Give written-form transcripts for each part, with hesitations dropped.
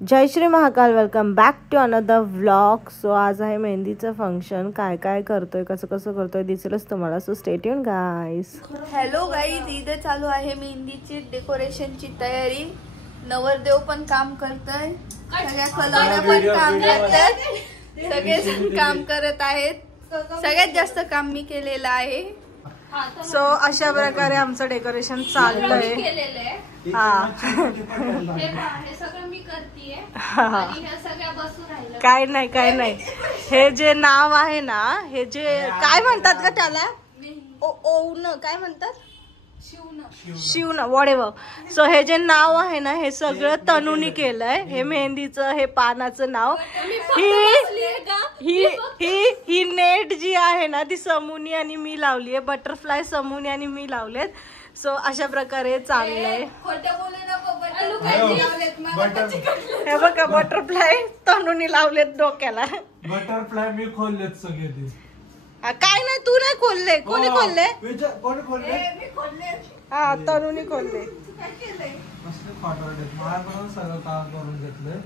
Jai Shri Mahakal. Welcome back to another vlog. So आज आहे मेहंदीचं function. काय काय करतोय, कसं कसं करतोय दिसेलच तुम्हाला. So stay tune guys. Hello guys, इथं चालू आहे मेहंदीची डेकोरेशनची तयारी. नवरदेव पण काम करतोय, सगळ्या कलावऱ्या पण काम करतात, सगळेजण काम करत आहेत. सगळ्यात जास्त काम मी केलेलं आहे. सो अशा प्रकारे आमचं डेकोरेशन चाललंय. काय नाही काय नाही. हे जे नाव आहे ना, हे जे काय म्हणतात का त्याला, ओवण काय म्हणतात, शिवण वॉडेवर. सो हे जे नाव आहे ना, हे सगळं तनुनी केलंय. हे मेहंदीचं, हे पानाचं नाव. ही नेट जी आहे ना, ती समूनी आणि मी लावली आहे. बटरफ्लाय समूनी आणि मी लावलेत. सो अशा प्रकारे चाललंय. हे बघा, बटरफ्लाय तनुनी लावलेत डोक्याला. बटरफ्लाय मी खोललेत सगळे. काय नाही, तू नाही खोलले. कोणी खोलले? कोण खोलले? हा, तनुनी खोलले. सगळं काम करून घेतलंय.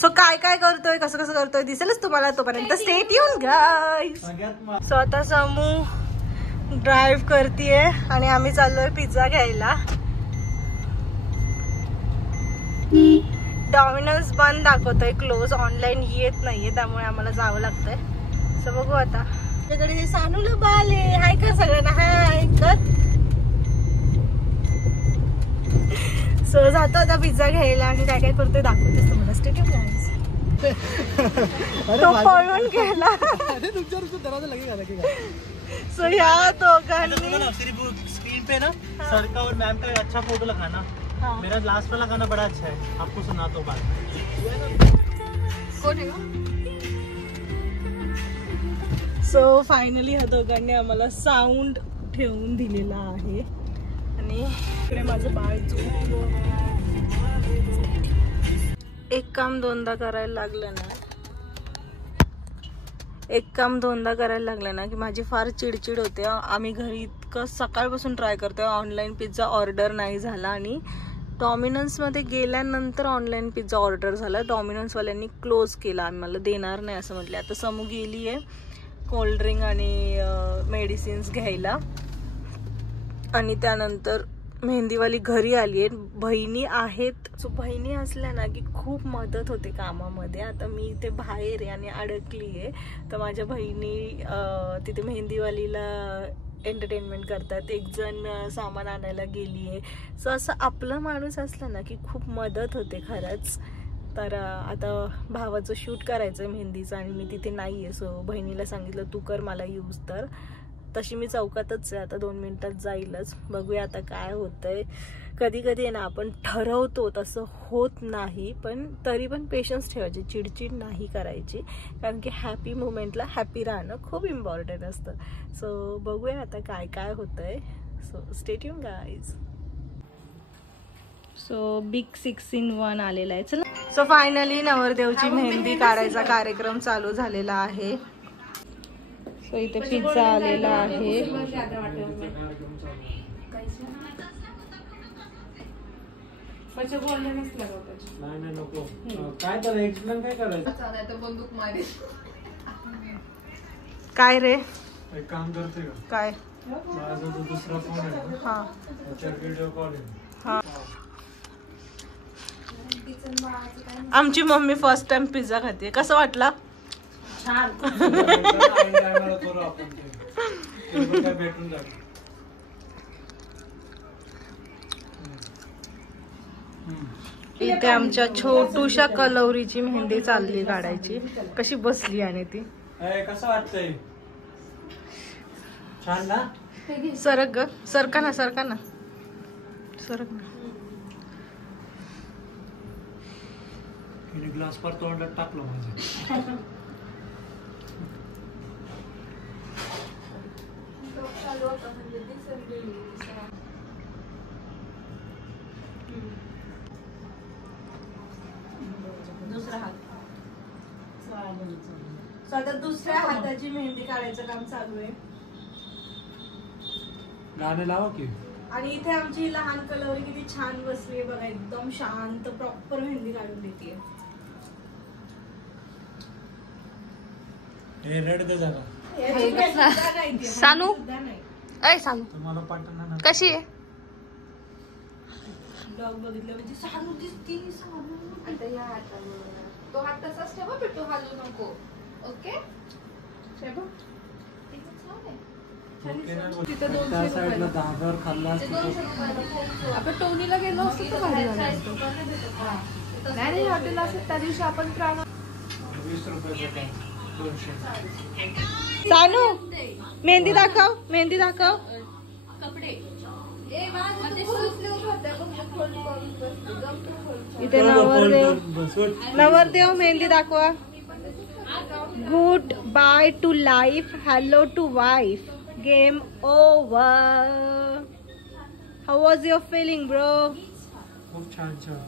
सो काय काय करतोय, कसं कसं करतोय दिसेलच तुम्हाला. तोपर्यंत स्टे ट्यून गाईज. सो आता समू ड्राईव्ह करतीये आणि आम्ही चाललोय पिझ्झा घ्यायला. डॉमिनोज बंद दाखवतोय, क्लोज. ऑनलाईन येत नाहीये, त्यामुळे आम्हाला जावं लागतंय. सो बघू आता. त्याकडे सानूला बाल आहे. हाय का सगळ्यांना? हाय कर. सो जातो आता पिझ्झा घ्यायला आणि काय काय करतोय दाखवतेस तुम्हाला. Stay tune guys. तो पळून गेला. सो या दोघांनी स्क्रीन पे ना सर का और मैम का अच्छा फोटो लगाना. मेरा लास्ट वाला गाना बड़ा अच्छा है, आपको सुना तो बात. सो फायनली ह्या दोघांनी आम्हाला साऊंड ठेवून दिलेला आहे. आणि इकडे माझं बाळ एक काम दोनदा करायला लागलं ना, की माझी फार चिडचिड होते. आम्ही घरी इतकं सकाळपासून ट्राय करतोय, ऑनलाईन पिझ्झा ऑर्डर नाही झाला. आणि डॉमिनोजमध्ये गेल्यानंतर ऑनलाईन पिझ्झा ऑर्डर झाला. डॉमिनोजवाल्यांनी क्लोज केला, आम्हाला देणार नाही असं म्हटलं. आता समू गेली आहे कोल्ड्रिंक आणि मेडिसिन्स घ्यायला. आणि त्यानंतर मेहंदीवाली घरी आली आहे. बहिणी आहेत. सो बहिणी असल्या ना की खूप मदत होते कामामध्ये. आता मी इथे बाहेर आहे आणि अडकली आहे, तर माझ्या बहिणी तिथे मेहंदीवालीला एंटरटेनमेंट करतात. एक जण सामान आणायला गेली आहे. सो असं आपलं माणूस असलं ना की खूप मदत होते खरंच. तर आता भावाचं शूट करायचं आहे मेहंदीचं आणि मी तिथे नाही आहे. सो बहिणीला सांगितलं तू कर, मला यूज. तर तशी मी चौकातच आहे, आता 2 मिनिटात जाईलच. बघूया आता काय होतंय. कधी कधी आहे ना आपण ठरवतो तसं होत नाही, पण तरी पण पेशन्स ठेवायची, चिडचिड नाही करायची. कारण की हॅपी मुमेंटला हॅपी राहणं खूप इम्पॉर्टंट असतं. सो बघूया आता काय काय होतंय. So stay tune guys. So big 6 in 1 आलेला आहे. चला. सो फायनली नवरदेवची मेहंदी काढायचा कार्यक्रम चालू झालेला आहे. सो इथे पिझ्झा आलेला आहे. काय रे, एक काम करते का? काय? माझा जो दुसरा फोन आहे ना, हा त्याच्यावर व्हिडिओ कॉल आहे. हा. आमची मम्मी फर्स्ट टाइम पिझ्झा खाते. कसं वाटला? छान. भेटून जाईल. इथे आमच्या छोटूशा कलवरीची मेहंदी चालली काढायची. कशी बसली आणि ती. कसं वाटतंय? छान ना? सरक ग, सरका ना, सरका ना, सरक ना. ग्लास पर तोंडात टाकलं माझं. दुसरा हात. आता दुसऱ्या हाताची मेहंदी काढायचं काम चालू आहे. गाणे लावा की. आणि इथे आमची लहान कलवरी किती छान बसली बघा, एकदम शांत प्रॉपर मेहंदी काढून देते. सानू अय सानू कशी आहे? तो हात तसाच ठेवा पिट्टू हालू नको. ओके आपण टोनीला गेलो असतो तर भारी झालं असतं. नाही हॉटेल असत त्या दिवशी आपण सानू मेहंदी दाखव, मेहंदी दाखव. इथे नवरदेव मेहंदी दाखवा. Good bye to life, hello to wife, game over. How was your feeling bro? खूप छान छान.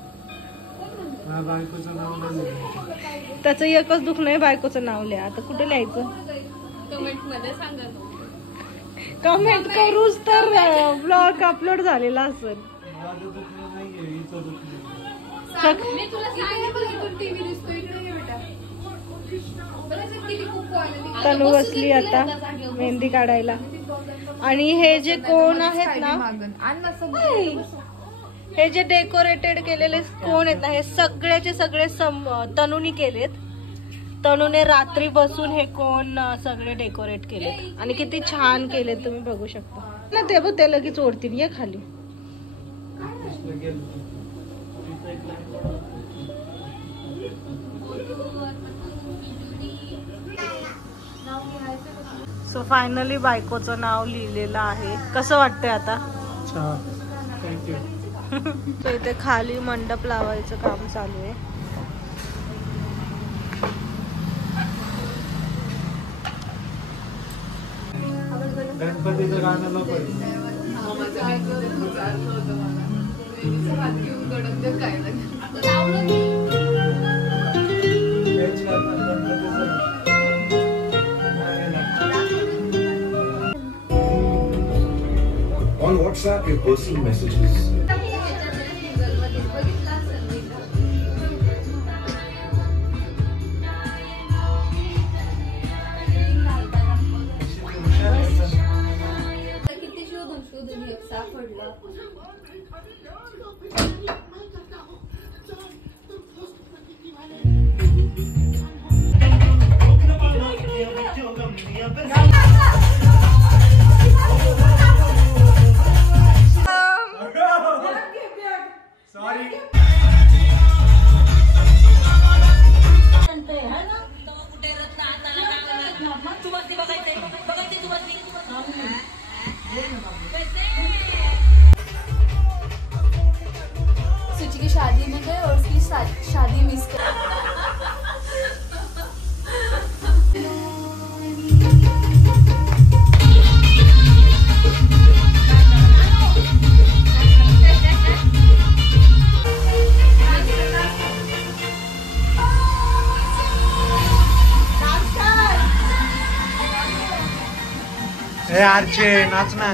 बायकोचं नाव नाही, त्याचं एकच दुःख नाही, बायकोचं नाव लिहा. आता कुठे लिहायचं? कमेंट मध्ये सांगा. कमेंट करूच तर ब्लॉग अपलोड झालेला असेल. मी तुला सांगितलं टीव्ही दिसतो इकडे ये बेटा. तनू बसली आता मेहंदी काढायला. आणि हे जे कोण आहेत ना, हे जे डेकोरेटेड केलेले कोण आहेत ना, हे सगळ्याचे सगळे तनूनी केलेत. तनूने रात्री बसून हे कोण सगळे डेकोरेट केलेत आणि किती छान केलेत तुम्ही बघू शकता ना. ते बघ ते लगेच ओढतील. ये खाली. सो फायनली बायकोचं नाव लिहिलेलं आहे. कसं वाटतंय आता? तो इथे खाली मंडप लावायचं काम चालू आहे. गणपतीचं गाणं नको. On WhatsApp, your personal messages. किती शोधून एक सापडलं. सुची की शादी में गए और उसकी शादी मिस कर. आरचे नाच ना.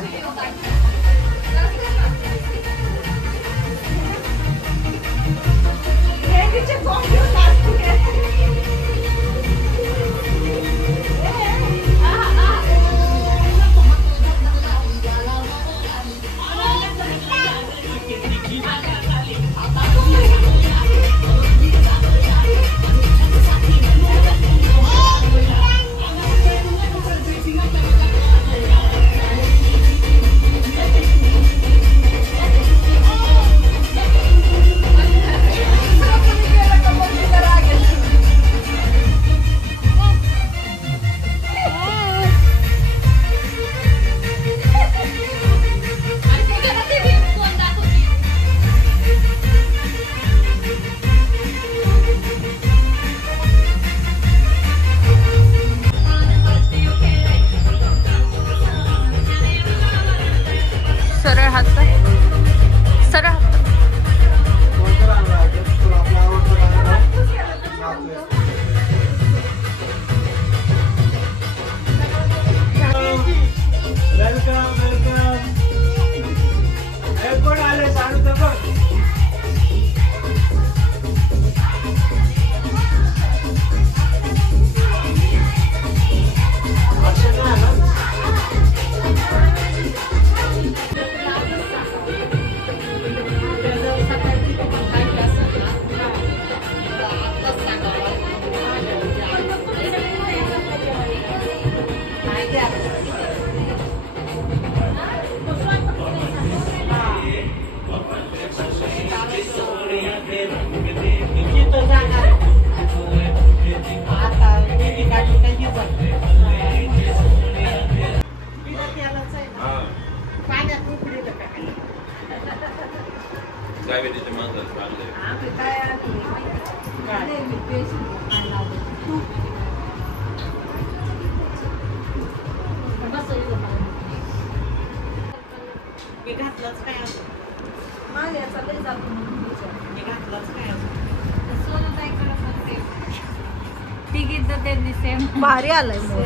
त्यांनी सेम भारी आलाय मोर.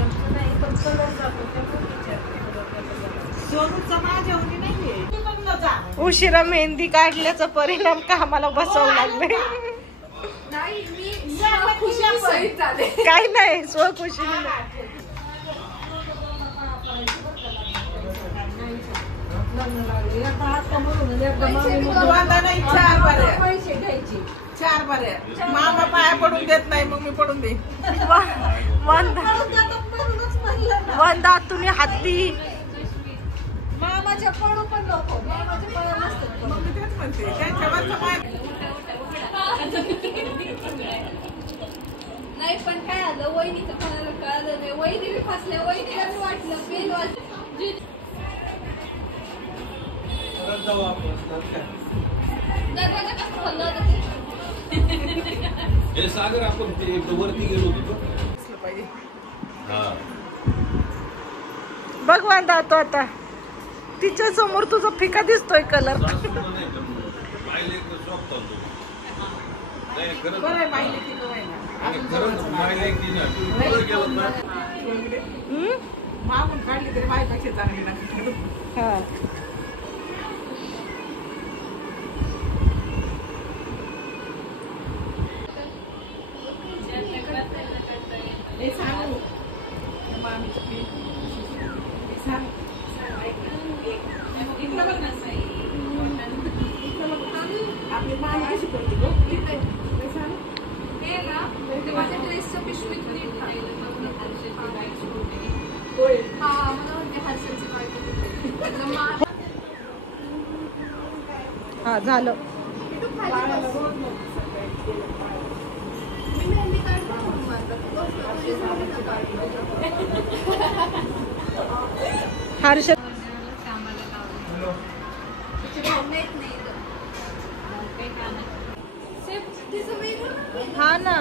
उशिरा मेहंदी काढल्याचा परिणाम कामाला बसावं लागले. काही नाही, स्वखुशीने. चार बरे मामा पाया पडून देत नाही, मग मी पडून दे. वंदा तुम्ही हत्ती मामाच्या पडू पण नको, मामाच्या पाया नसतात. मग मी तेच म्हणते, त्यांच्यावरचं पाय. नाही पण काय आलं, वहिनीचं कोणाला कळलं नाही. वहिनी बी फसल्या, वहिनीला बी वाटलं बेल दरवाजा कसं खोलला होता हे सागर आपण ते वरती गेलो होतो पाहिजे. बघ वंदा तो आता तिच्या समोर तुझा फिका दिसतोय कलर. बरं आहे, पाहिजे की नाही ना. मागून काढली तरी बायपेक्षा चांगली लागते. हा हे सांगू मामीचं पीठ सांग. इकडं बघ ना, आपली मामी कशी करते गं? हे सांग. हे ना ते माझ्या ड्रेसचं पिशवीत नीट होय. हा मला वाटते हर्षलची बायको. हा झालं. मी मेहंदी काढते म्हणून म्हणतात. हर्ष तिचं वेगळं हा ना.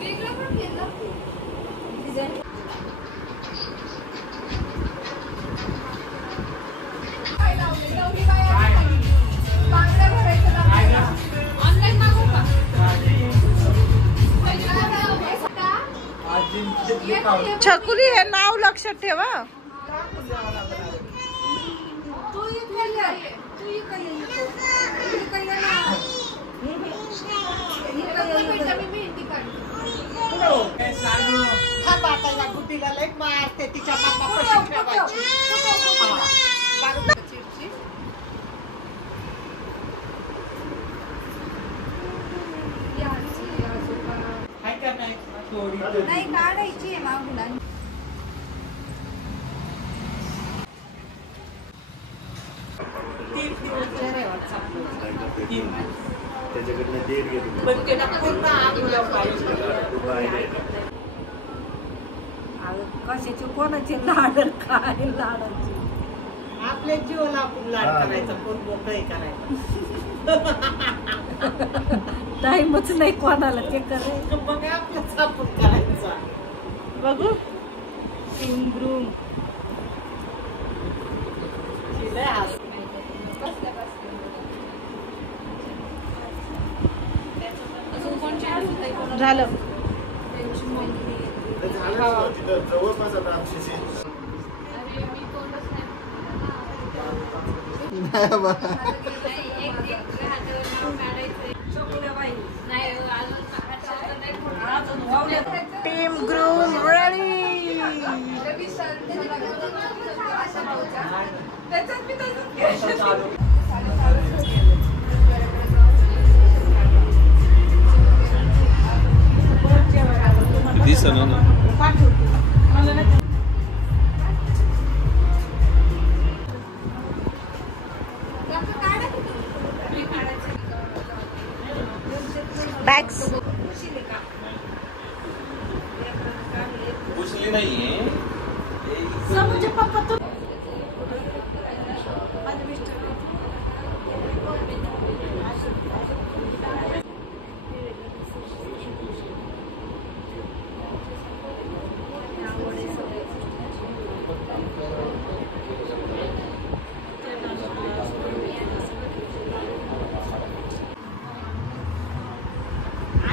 वेगळं पण केलं डिझाईन. काय लावले लावली बाया बांगड्या भरायचं दाखवायला. ऑनलाईन मागवू का? छकुली हे नाव लक्षात ठेवा. तू इथे ये, तू इथे ये, इथे ये ना. मी मेहंदी काढते. हा बाटाला गुड्डीला लई मारते, तिच्या मामा कशी ठेवायची. नाही काढायची आहे मागून. कशाचे कोणाचे लाड काय लाडाचे आपल्या जीवाला आपण लाड करायचा, कोण मोकळे करायचं. टाइमच नाही कोणाला ते करायचं. मग आपलंच आपण करायचं. बघू ग्रूम झालं. Team groom ready. दिसना ना. बॅग्स उचली नाहीये. समोरचे पप्पा तू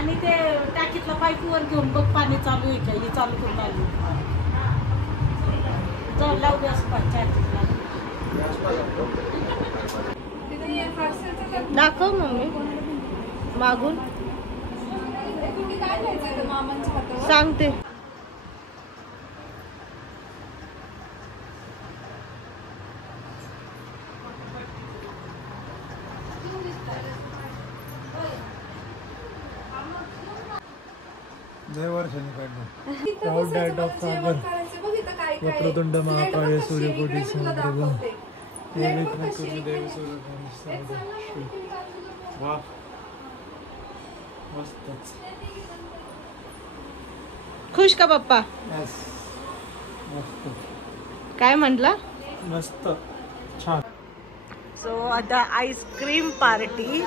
आणि ते टाकीतला पाईपवर घेऊन बघ पाणी चालू आहे का, हे चालू करून आली जाऊ लावू असं दाखव मम्मी मागून सांगते. वक्रतुंड महाकाय सूर्यकोटी समप्रभ वाह मस्तच. खुश का पप्पा? मस्त काय म्हटला? मस्त छान. सो आता आईस्क्रीम पार्टी